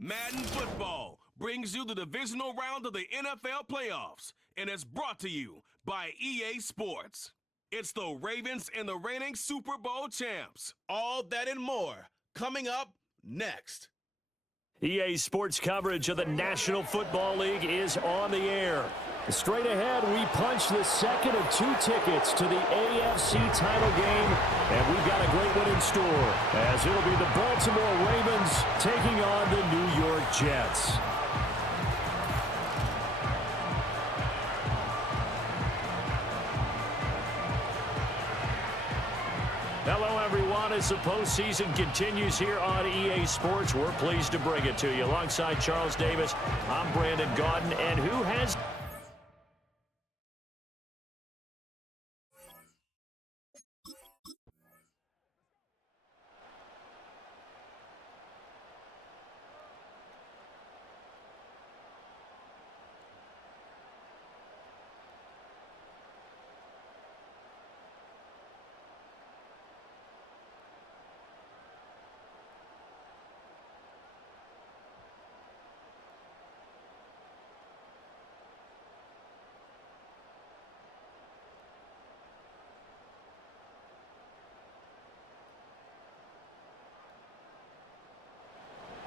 Madden Football brings you the divisional round of the NFL playoffs, and it's brought to you by EA Sports. It's the Ravens and the reigning Super Bowl champs. All that and more coming up next. EA Sports coverage of the National Football League is on the air. Straight ahead, we punch the second of two tickets to the AFC title game, and we've got a great one in store, as it'll be the Baltimore Ravens taking on the New York Jets. Hello, everyone. As the postseason continues here on EA Sports, we're pleased to bring it to you. Alongside Charles Davis, I'm Brandon Gaudin, and who has...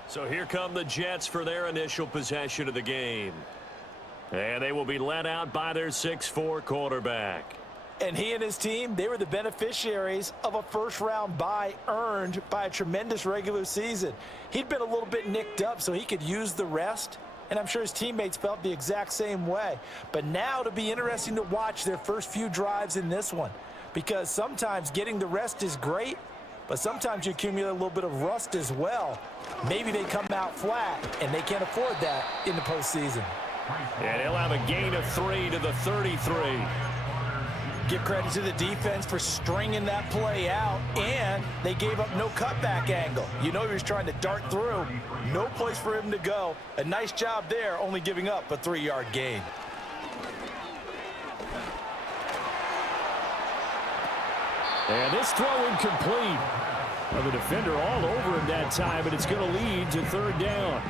So here come the Jets for their initial possession of the game. And they will be led out by their 6'4" quarterback. And he and his team, they were the beneficiaries of a first-round bye earned by a tremendous regular season. He'd been a little bit nicked up so he could use the rest, and I'm sure his teammates felt the exact same way. But now it'll be interesting to watch their first few drives in this one, because sometimes getting the rest is great, but sometimes you accumulate a little bit of rust as well. Maybe they come out flat, and they can't afford that in the postseason. And he'll have a gain of 3 to the 33. Give credit to the defense for stringing that play out, and they gave up no cutback angle. You know he was trying to dart through. No place for him to go. A nice job there, only giving up a 3-yard gain. And this throw incomplete. Well, the defender all over him that time, but it's going to lead to third down.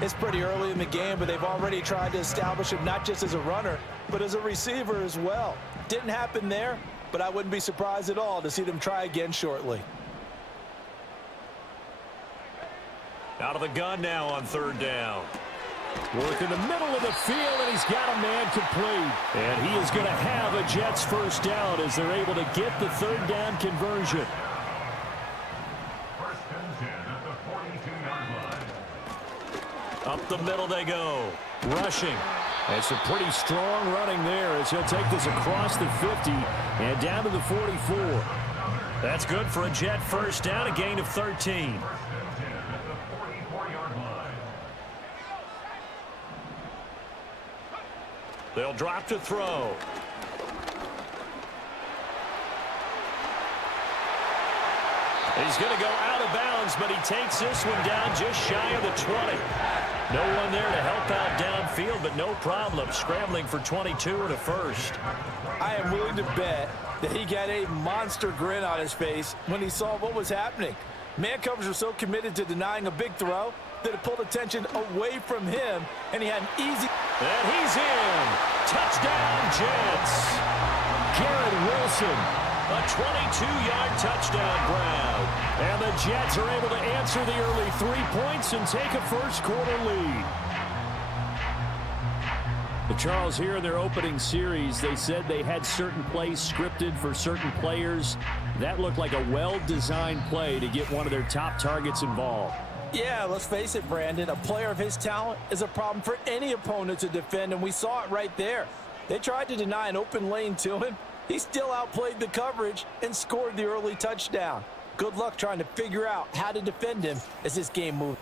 It's pretty early in the game, but they've already tried to establish him not just as a runner, but as a receiver as well. Didn't happen there, but I wouldn't be surprised at all to see them try again shortly. Out of the gun now on third down. Work in the middle of the field, and he's got a man complete. And he is going to have a Jets first down as they're able to get the third down conversion. First and 10 at the 42-yard line. Up the middle they go. Rushing. And some pretty strong running there as he'll take this across the 50 and down to the 44. That's good for a Jet first down, a gain of 13. They'll drop to throw. He's going to go out of bounds, but he takes this one down just shy of the 20. No one there to help out downfield, but no problem scrambling for 22 and a first. I am willing to bet that he got a monster grin on his face when he saw what was happening. Man coverage was so committed to denying a big throw that it pulled attention away from him, and he had an easy... And he's in. Touchdown, Jets. Garrett Wilson, a 22-yard touchdown grab. And the Jets are able to answer the early 3 points and take a first-quarter lead. The Charles, here in their opening series, they said they had certain plays scripted for certain players. That looked like a well-designed play to get one of their top targets involved. Yeah, let's face it, Brandon. A player of his talent is a problem for any opponent to defend, and we saw it right there. They tried to deny an open lane to him. He still outplayed the coverage and scored the early touchdown. Good luck trying to figure out how to defend him as this game moves.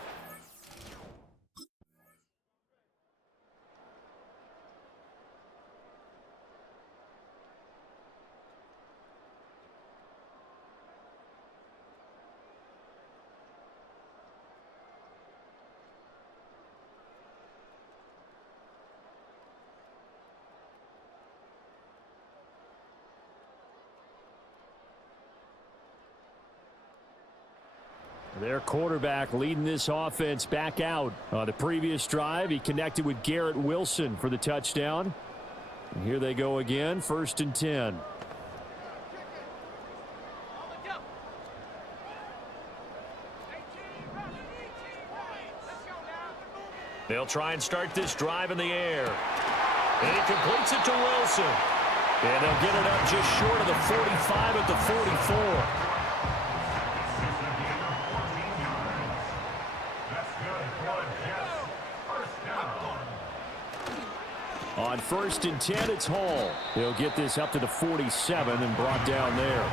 Their quarterback leading this offense back out. On the previous drive, he connected with Garrett Wilson for the touchdown. And here they go again, 1st and 10. They'll try and start this drive in the air. And he completes it to Wilson. And they'll get it up just short of the 45 at the 44. On 1st and 10, it's Hall. He'll get this up to the 47 and brought down there.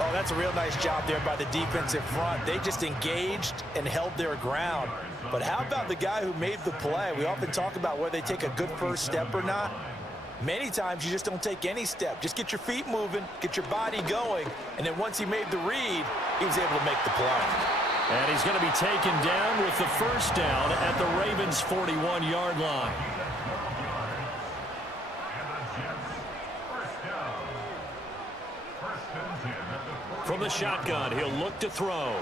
Oh, that's a real nice job there by the defensive front. They just engaged and held their ground. But how about the guy who made the play? We often talk about whether they take a good first step or not. Many times you just don't take any step. Just get your feet moving, get your body going, and then once he made the read, he was able to make the play. And he's going to be taken down with the first down at the Ravens' 41-yard line. From the shotgun, he'll look to throw.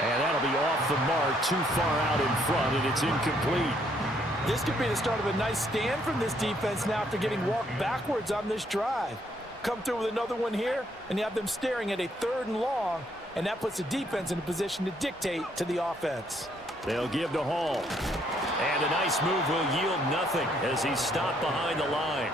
And that'll be off the mark, too far out in front, and it's incomplete. This could be the start of a nice stand from this defense now after getting walked backwards on this drive. Come through with another one here, and you have them staring at a 3rd and long, and that puts the defense in a position to dictate to the offense. They'll give to Hall. And a nice move will yield nothing as he's stopped behind the line.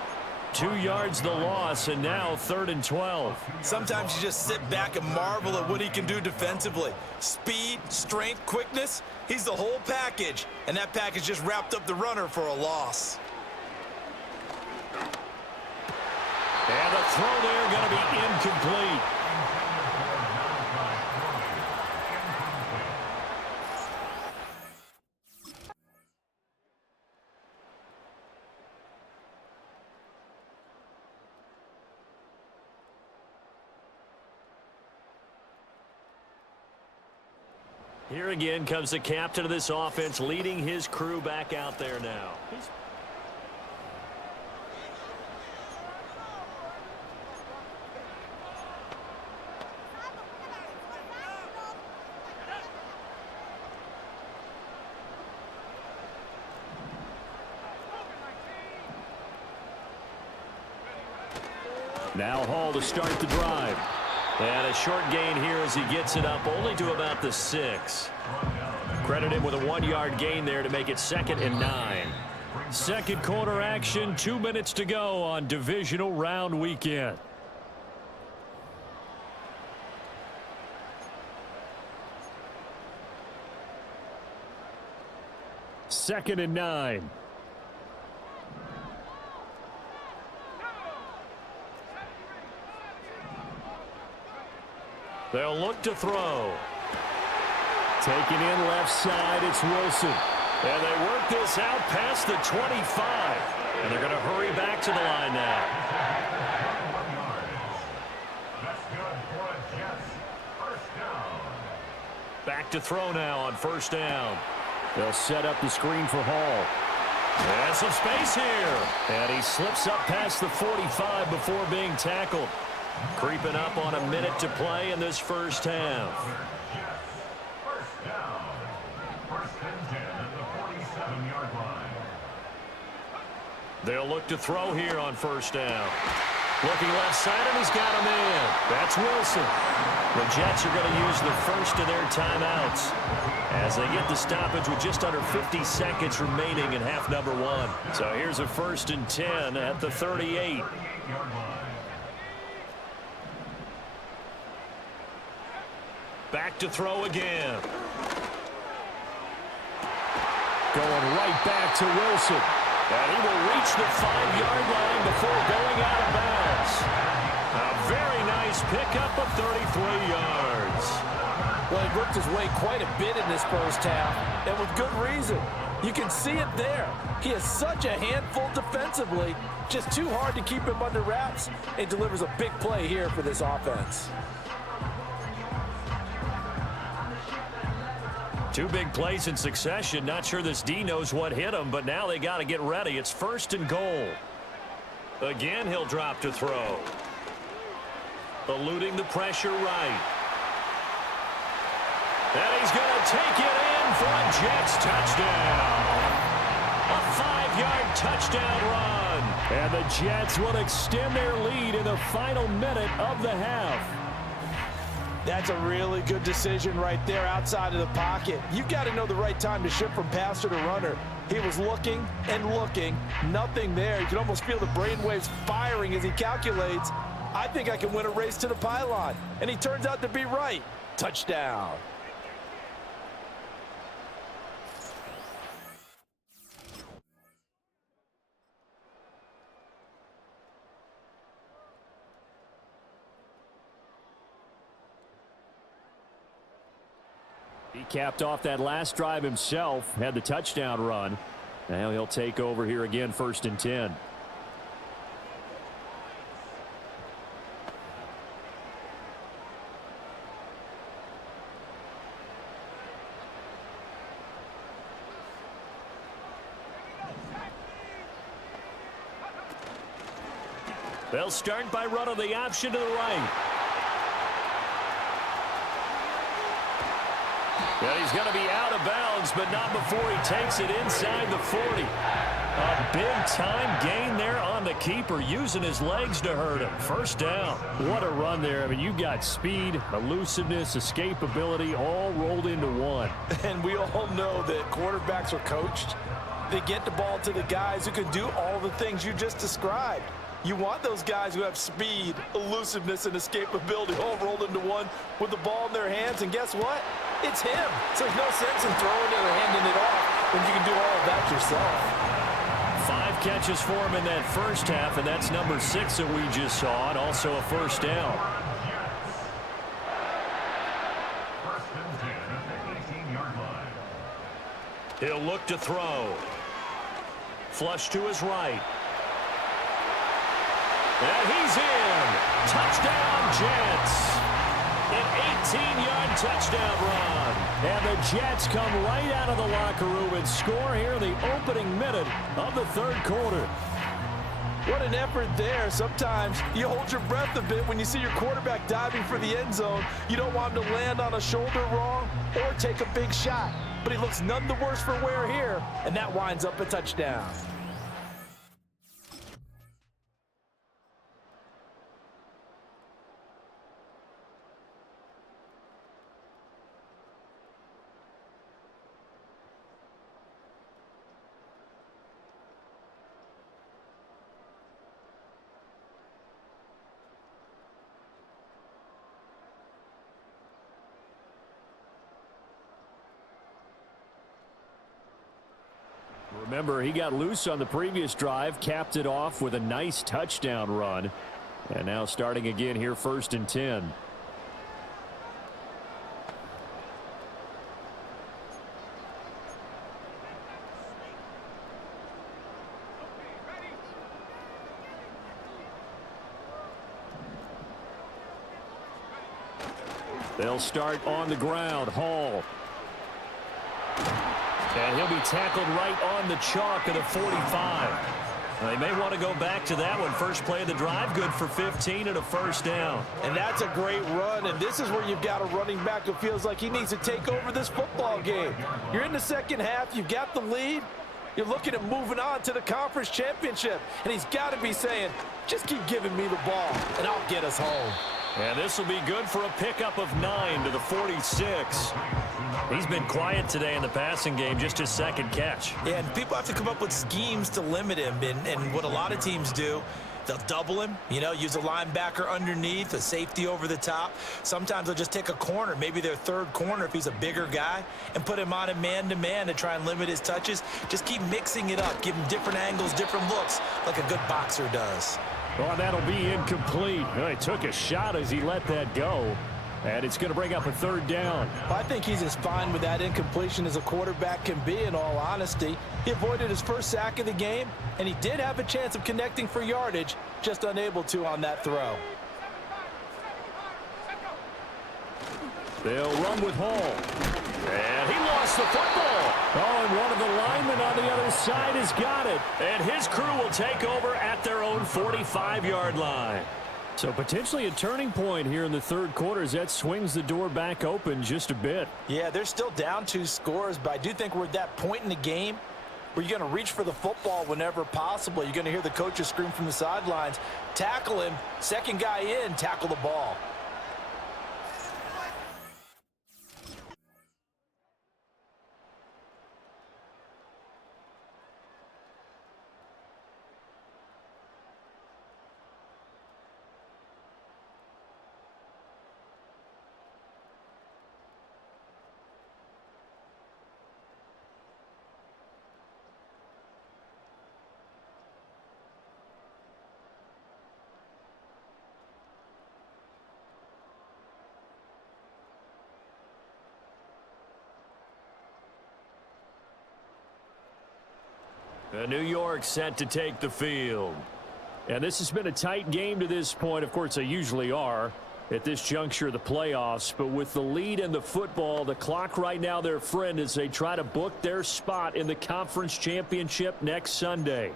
2 yards the loss, and now 3rd and 12. Sometimes you just sit back and marvel at what he can do defensively. Speed, strength, quickness, he's the whole package. And that package just wrapped up the runner for a loss. And the throw there going to be incomplete. Here again comes the captain of this offense, leading his crew back out there now. Now Hall to start the drive. And a short gain here as he gets it up only to about the 6. Credit him with a 1-yard gain there to make it 2nd and 9. Second quarter action, 2 minutes to go on divisional round weekend. Second and 9. They'll look to throw. Taken in left side, it's Wilson. And they work this out past the 25. And they're going to hurry back to the line now. Back to throw now on 1st down. They'll set up the screen for Hall. And some space here. And he slips up past the 45 before being tackled. Creeping up on a minute to play in this first half. First down. 1st and 10 at the 47-yard line. They'll look to throw here on 1st down. Looking left side, and he's got him in. That's Wilson. The Jets are going to use the first of their timeouts as they get the stoppage with just under 50 seconds remaining in half number 1. So here's a 1st and 10 at the 38. Back to throw again. Going right back to Wilson. And he will reach the 5-yard line before going out of bounds. A very nice pickup of 33 yards. Well, he worked his way quite a bit in this first half, and with good reason. You can see it there. He is such a handful defensively, just too hard to keep him under wraps, and delivers a big play here for this offense. 2 big plays in succession. Not sure this D knows what hit him, but now they got to get ready. It's 1st and goal. Again, he'll drop to throw. Eluding the pressure right. And he's going to take it in for a Jets touchdown. A 5-yard touchdown run. And the Jets will extend their lead in the final minute of the half. That's a really good decision right there outside of the pocket. You've got to know the right time to shift from passer to runner. He was looking and looking, nothing there. You can almost feel the brainwaves firing as he calculates, I think I can win a race to the pylon. And he turns out to be right. Touchdown. He capped off that last drive himself, had the touchdown run. Now he'll take over here again, 1st and 10. They'll start by running the option to the right. Well, he's going to be out of bounds, but not before he takes it inside the 40. A big-time gain there on the keeper, using his legs to hurt him. 1st down. What a run there. I mean, you've got speed, elusiveness, escapability, all rolled into one. And we all know that quarterbacks are coached. They get the ball to the guys who can do all the things you just described. You want those guys who have speed, elusiveness, and escapability all rolled into one with the ball in their hands. And guess what? It's him. So there's no sense in throwing it or handing it off when you can do all of that yourself. 5 catches for him in that first half, and that's number 6 that we just saw, and also a 1st down. 1st and 10 at the 18-yard line. He'll look to throw. Flush to his right. And he's in. Touchdown, Jets. An 18-yard touchdown run. And the Jets come right out of the locker room and score here in the opening minute of the 3rd quarter. What an effort there. Sometimes you hold your breath a bit when you see your quarterback diving for the end zone. You don't want him to land on a shoulder wrong or take a big shot. But he looks none the worse for wear here, and that winds up a touchdown. Remember, he got loose on the previous drive, capped it off with a nice touchdown run. And now starting again here, 1st and 10. They'll start on the ground. Hall. And he'll be tackled right on the chalk of the 45. They may want to go back to that one. First play of the drive, good for 15 and a 1st down. And that's a great run, and this is where you've got a running back who feels like he needs to take over this football game. You're in the 2nd half, you've got the lead, you're looking at moving on to the conference championship, and he's got to be saying, just keep giving me the ball, and I'll get us home. And this will be good for a pickup of 9 to the 46. He's been quiet today in the passing game, just his 2nd catch. Yeah, and people have to come up with schemes to limit him, and what a lot of teams do, they'll double him, use a linebacker underneath, a safety over the top. Sometimes they'll just take a corner, maybe their 3rd corner if he's a bigger guy, and put him on a man-to-man to try and limit his touches. Just keep mixing it up, give him different angles, different looks, like a good boxer does. Well, that'll be incomplete. Well, he took a shot as he let that go. And it's going to bring up a 3rd down. Well, I think he's as fine with that incompletion as a quarterback can be, in all honesty. He avoided his 1st sack of the game, and he did have a chance of connecting for yardage, just unable to on that throw. They'll run with Hall. And he lost the football. Oh, and one of the linemen on the other side has got it. And his crew will take over at their own 45-yard line. So potentially a turning point here in the third quarter as that swings the door back open just a bit. Yeah, they're still down 2 scores, but I do think we're at that point in the game where you're going to reach for the football whenever possible. You're going to hear the coaches scream from the sidelines, tackle him, second guy in, tackle the ball. New York set to take the field. And this has been a tight game to this point. Of course, they usually are at this juncture of the playoffs. But with the lead in the football, the clock right now their friend as they try to book their spot in the conference championship next Sunday.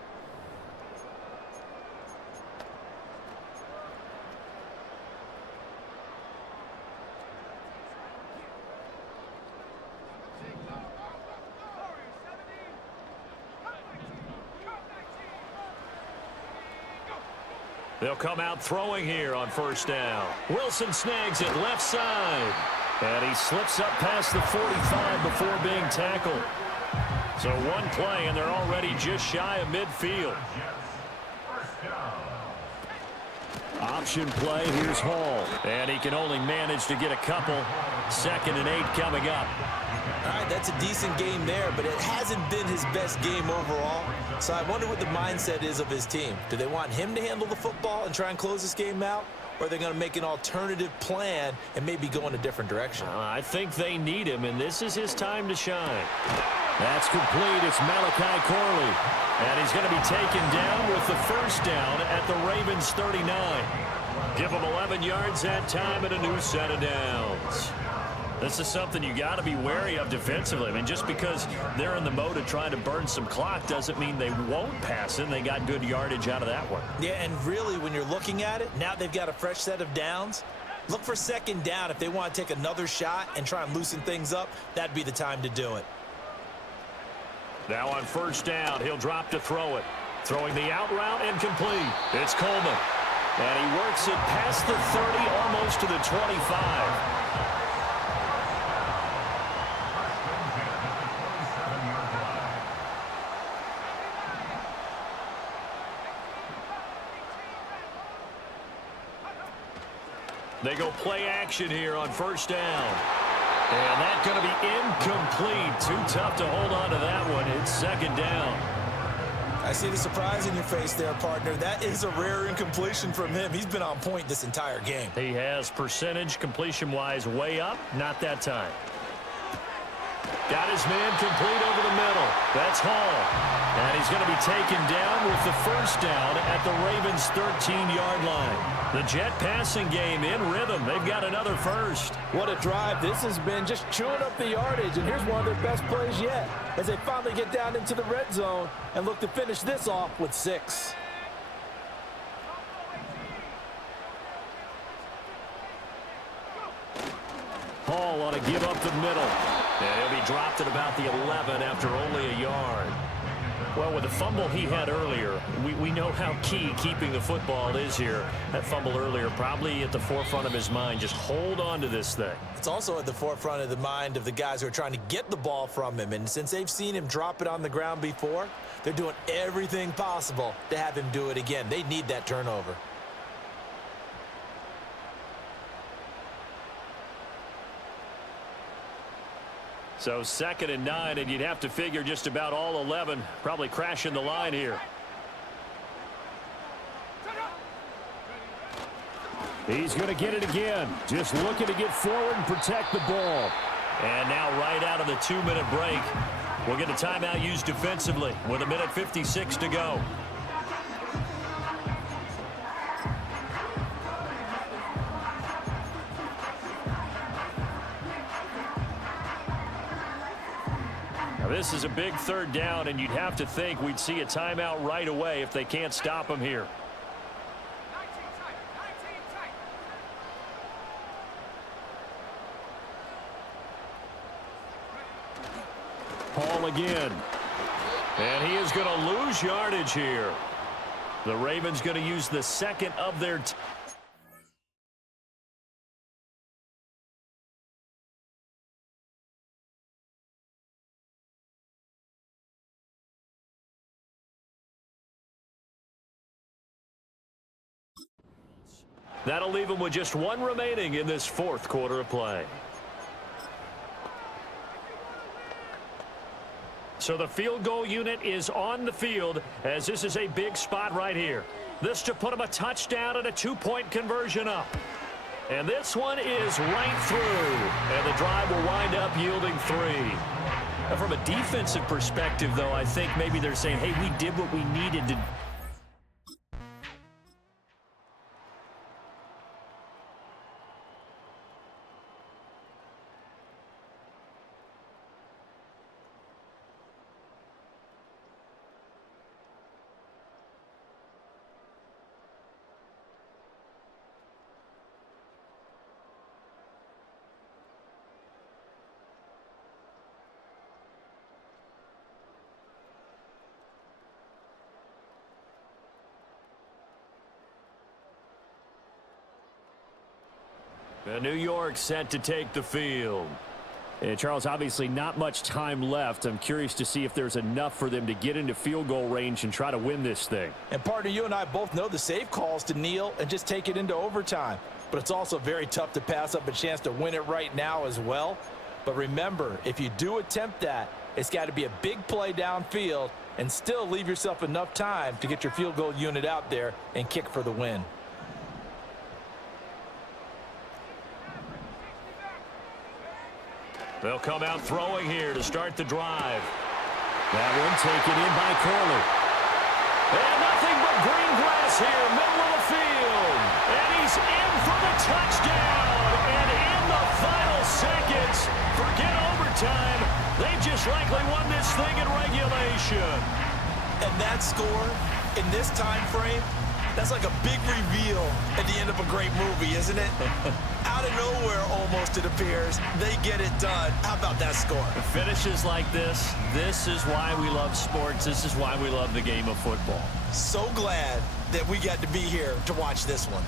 They'll come out throwing here on first down. Wilson snags it left side. And he slips up past the 45 before being tackled. So one play, and they're already just shy of midfield. Option play, here's Hall. And he can only manage to get a couple. 2nd and 8 coming up. All right, that's a decent game there, but it hasn't been his best game overall. So I wonder what the mindset is of his team. Do they want him to handle the football and try and close this game out? Or are they going to make an alternative plan and maybe go in a different direction? I think they need him, and this is his time to shine. That's complete. It's Malachi Corley. And he's going to be taken down with the first down at the Ravens 39. Give him 11 yards that time and a new set of downs. This is something you got to be wary of defensively. I mean, just because they're in the mode of trying to burn some clock doesn't mean they won't pass it. They got good yardage out of that one. Yeah, and really, when you're looking at it, now they've got a fresh set of downs. Look for 2nd down. If they want to take another shot and try and loosen things up, that'd be the time to do it. Now on first down, he'll drop to throw it. Throwing the out route and complete. It's Coleman. And he works it past the 30, almost to the 25. They go play action here on first down. And that's going to be incomplete. Too tough to hold on to that one. It's 2nd down. I see the surprise in your face there, partner. That is a rare incompletion from him. He's been on point this entire game. He has percentage completion-wise way up. Not that time. Got his man complete over the middle. That's Hall. And he's going to be taken down with the first down at the Ravens' 13-yard line. The Jet passing game in rhythm. They've got another first. What a drive this has been, just chewing up the yardage. And here's one of their best plays yet as they finally get down into the red zone and look to finish this off with 6. Hall on a give up the middle. And he'll be dropped at about the 11 after only a yard. Well, with the fumble he had earlier, we know how key keeping the football is here. That fumble earlier probably at the forefront of his mind. Just hold on to this thing. It's also at the forefront of the mind of the guys who are trying to get the ball from him. And since they've seen him drop it on the ground before, they're doing everything possible to have him do it again. They need that turnover. So 2nd and 9, and you'd have to figure just about all 11 probably crashing the line here. He's going to get it again. Just looking to get forward and protect the ball. And now right out of the 2-minute break, we'll get a timeout used defensively with 1:56 to go. This is a big 3rd down, and you'd have to think we'd see a timeout right away if they can't stop him here. call again. And he is going to lose yardage here. The Ravens going to use the second of their That'll leave him with just one remaining in this fourth quarter of play. So the field goal unit is on the field as this is a big spot right here. This to put him a touchdown and a two-point conversion up. And this one is right through. And the drive will wind up yielding 3. Now, from a defensive perspective, though, I think maybe they're saying, hey, we did what we needed to. New York set to take the field. And Charles, obviously not much time left. I'm curious to see if there's enough for them to get into field goal range and try to win this thing. And partner, you and I both know the safe calls to kneel and just take it into overtime. But it's also very tough to pass up a chance to win it right now as well. But remember, if you do attempt that, it's got to be a big play downfield and still leave yourself enough time to get your field goal unit out there and kick for the win. They'll come out throwing here to start the drive. That one taken in by Corley. And nothing but green grass here, middle of the field. And he's in for the touchdown. And in the final seconds, forget overtime. They just likely won this thing in regulation. And that score in this time frame, that's like a big reveal at the end of a great movie, isn't it? Out of nowhere, almost, it appears, they get it done. How about that score? Finishes like this is why we love sports. This is why we love the game of football. So glad that we got to be here to watch this one.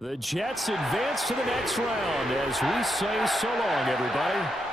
The Jets advance to the next round as we say so long, everybody.